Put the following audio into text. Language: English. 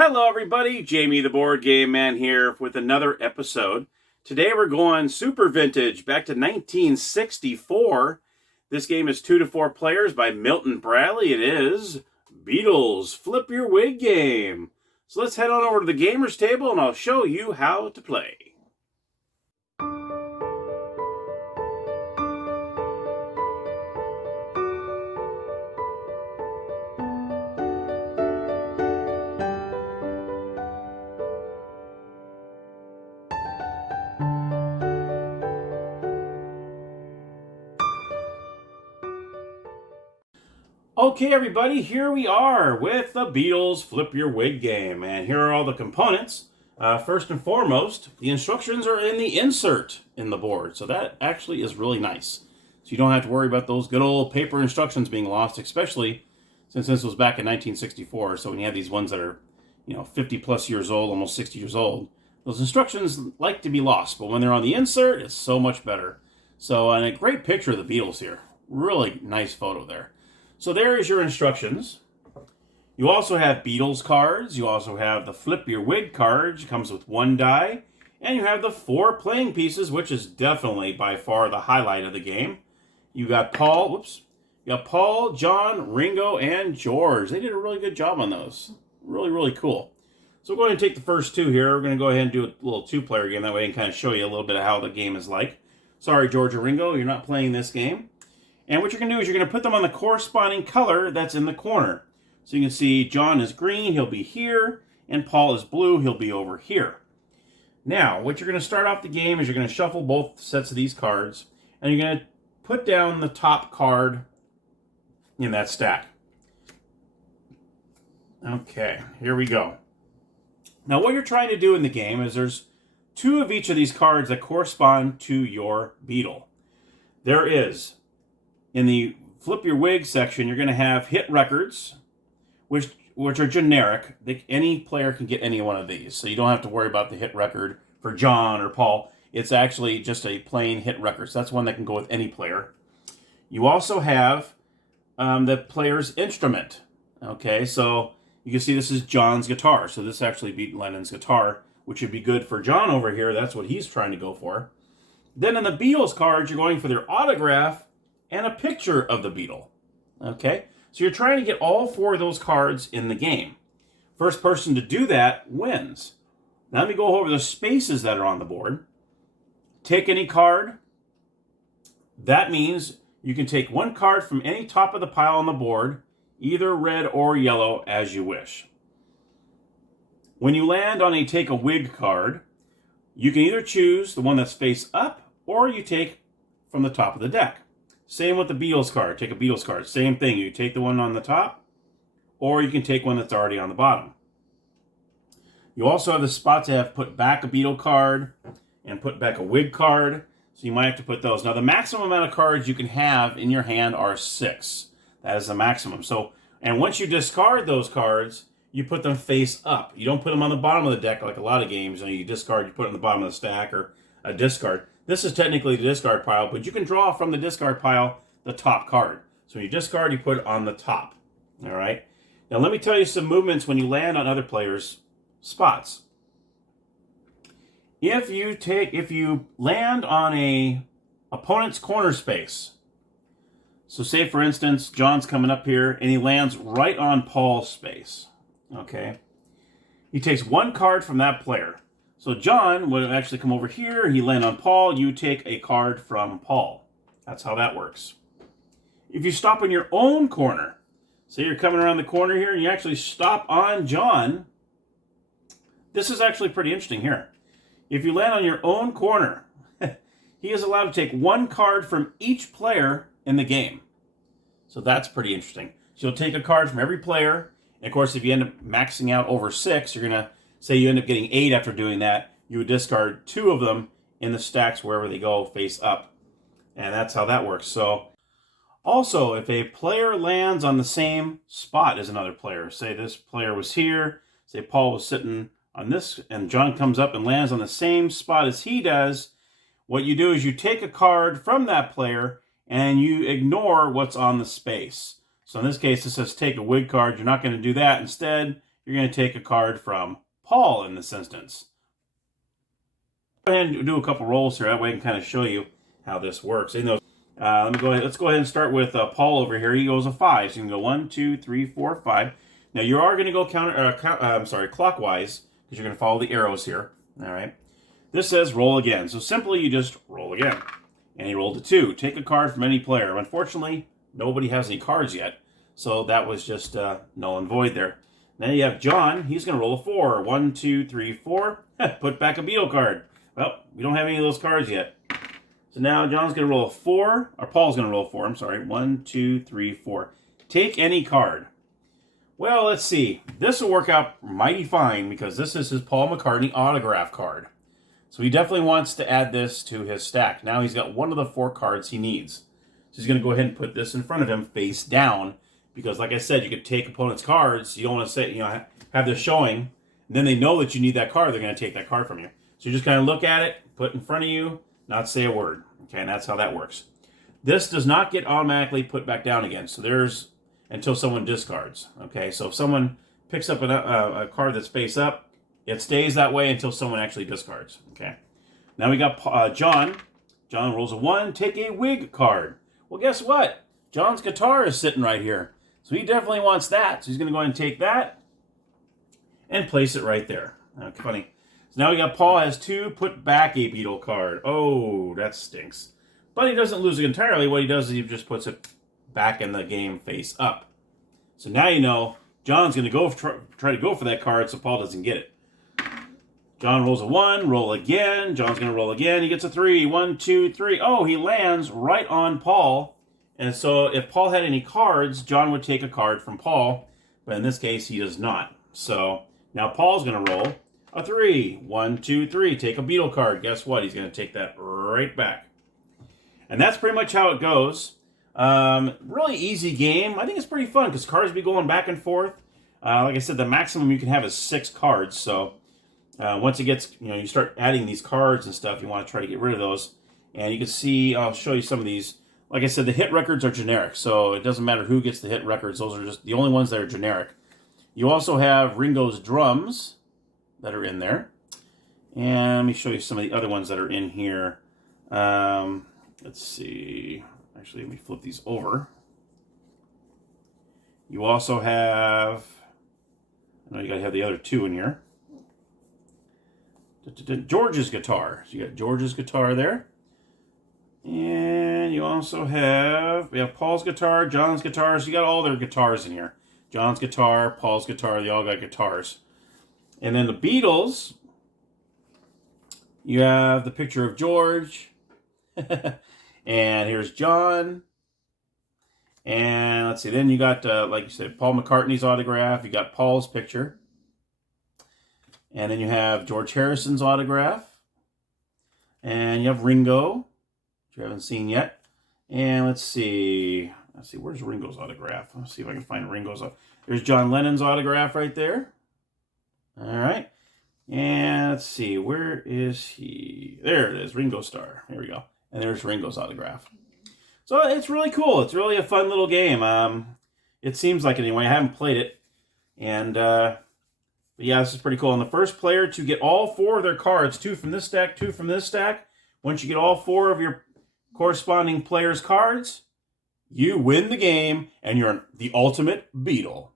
Hello everybody, Jamie the Board Game Man here with another episode. Today we're going super vintage, back to 1964. This game is 2 to 4 players by Milton Bradley. It is Beatles Flip Your Wig Game. So let's head on over to the gamers table and I'll show you how to play. Okay, everybody, here we are with the Beatles Flip Your Wig Game. And here are all the components. First and foremost, the instructions are in the insert in the board. So that actually is really nice. So you don't have to worry about those good old paper instructions being lost, especially since this was back in 1964. So when you have these ones that are, 50 plus years old, almost 60 years old, those instructions like to be lost. But when they're on the insert, it's so much better. So, and a great picture of the Beatles here. Really nice photo there. So there is your instructions. You also have Beatles cards. You also have the Flip Your Wig cards. It comes with 1 die. And you have the 4 playing pieces, which is definitely by far the highlight of the game. You got Paul, John, Ringo, and George. They did a really good job on those. Really, really cool. So we're going to take the first 2 here. We're going to go ahead and do a little 2-player game. That way I can kind of show you a little bit of how the game is like. Sorry, George or Ringo, you're not playing this game. And what you're going to do is you're going to put them on the corresponding color that's in the corner. So you can see John is green, he'll be here, and Paul is blue, he'll be over here. Now, what you're going to start off the game is you're going to shuffle both sets of these cards, and you're going to put down the top card in that stack. Okay, here we go. Now, what you're trying to do in the game is there's 2 of each of these cards that correspond to your Beatle. There is, in the Flip Your Wig section, you're going to have hit records, which are generic. Any player can get any one of these, so you don't have to worry about the hit record for John or Paul. It's actually just a plain hit record, so that's one that can go with any player. You also have the player's instrument. Okay, so you can see this is John's guitar, so this actually beat Lennon's guitar, which would be good for John over here. That's what he's trying to go for. Then in the Beatles cards, you're going for their autograph and a picture of the Beatle. Okay? So you're trying to get all 4 of those cards in the game. First person to do that wins. Now let me go over the spaces that are on the board. Take any card. That means you can take 1 card from any top of the pile on the board, either red or yellow, as you wish. When you land on a Take a Wig card, you can either choose the one that's face up, or you take from the top of the deck. Same with the Beatles card. Take a Beatles card. Same thing. You take the one on the top, or you can take one that's already on the bottom. You also have the spot to have put back a Beatle card and put back a Wig card. So you might have to put those. Now the maximum amount of cards you can have in your hand are 6. That is the maximum. So, and once you discard those cards, you put them face up. You don't put them on the bottom of the deck like a lot of games. You discard, you put it on the bottom of the stack or a discard. This is technically the discard pile, but you can draw from the discard pile the top card. So when you discard, you put it on the top. All right? Now let me tell you some movements when you land on other players' spots. If you land on a opponent's corner space, so say for instance, John's coming up here and he lands right on Paul's space. Okay? He takes 1 card from that player. So John would actually come over here, he land on Paul, you take a card from Paul. That's how that works. If you stop in your own corner, say you're coming around the corner here and you actually stop on John, this is actually pretty interesting here. If you land on your own corner, he is allowed to take 1 card from each player in the game. So that's pretty interesting. So you'll take a card from every player, and of course if you end up maxing out over 6, you're going to say you end up getting 8 after doing that, you would discard 2 of them in the stacks wherever they go face up. And that's how that works. So also, if a player lands on the same spot as another player, say this player was here, say Paul was sitting on this, and John comes up and lands on the same spot as he does, what you do is you take a card from that player and you ignore what's on the space. So in this case, it says take a Wig card. You're not going to do that. Instead, you're going to take a card from Paul in this instance. Go ahead and do a couple rolls here. That way I can kind of show you how this works. Let's go ahead and start with Paul over here. He goes a 5. So you can go 1, 2, 3, 4, 5. Now you are going to go clockwise because you're going to follow the arrows here. All right. This says roll again. So simply you just roll again. And he rolled a 2. Take a card from any player. Unfortunately, nobody has any cards yet. So that was just null and void there. Then you have John. He's going to roll a 4. 1, 2, 3, 4. Put back a beetle card. Well, we don't have any of those cards yet. So now John's going to roll a 4. Or Paul's going to roll a 4. I'm sorry. 1, 2, 3, 4. Take any card. Well, let's see. This will work out mighty fine because this is his Paul McCartney autograph card. So he definitely wants to add this to his stack. Now he's got one of the 4 cards he needs. So he's going to go ahead and put this in front of him face down. Because like I said, you could take opponent's cards. You don't want to say, have this showing. And then they know that you need that card. They're going to take that card from you. So you just kind of look at it, put it in front of you, not say a word. Okay, and that's how that works. This does not get automatically put back down again. So there's until someone discards. Okay, so if someone picks up a card that's face up, it stays that way until someone actually discards. Okay. Now we got John. John rolls a 1. Take a wig card. Well, guess what? John's guitar is sitting right here. So he definitely wants that. So he's going to go ahead and take that and place it right there. Okay, funny. So now we got Paul has 2. Put back a beetle card. Oh, that stinks. But he doesn't lose it entirely. What he does is he just puts it back in the game face up. So now you know John's going to go try to go for that card so Paul doesn't get it. John rolls a 1, roll again. John's going to roll again. He gets a 3. 1, 2, 3. Oh, he lands right on Paul. And so if Paul had any cards, John would take a card from Paul. But in this case, he does not. So now Paul's going to roll a 3. 1, 2, 3. Take a beetle card. Guess what? He's going to take that right back. And that's pretty much how it goes. Really easy game. I think it's pretty fun because cards be going back and forth. Like I said, the maximum you can have is 6 cards. So once it gets, you start adding these cards and stuff, you want to try to get rid of those. And you can see, I'll show you some of these. Like I said, the hit records are generic, so it doesn't matter who gets the hit records. Those are just the only ones that are generic. You also have Ringo's drums that are in there. And let me show you some of the other ones that are in here. Let's see. Actually, let me flip these over. You also have, I know you gotta have the other 2 in here. George's guitar. So you got George's guitar there. And you also have, we have Paul's guitar, John's guitar. So you got all their guitars in here. John's guitar, Paul's guitar, they all got guitars. And then the Beatles, you have the picture of George. And here's John. And let's see, then you got, like you said, Paul McCartney's autograph. You got Paul's picture. And then you have George Harrison's autograph. And you have Ringo, which you haven't seen yet. And let's see, where's Ringo's autograph? Let's see if I can find Ringo's. There's John Lennon's autograph right there. All right. And let's see, where is he? There it is, Ringo Starr. There we go. And there's Ringo's autograph. So it's really cool. It's really a fun little game. It seems like it anyway. I haven't played it. And but yeah, this is pretty cool. And the first player to get all 4 of their cards, 2 from this stack, 2 from this stack, once you get all 4 of your corresponding players' cards, you win the game and you're the ultimate Beatle.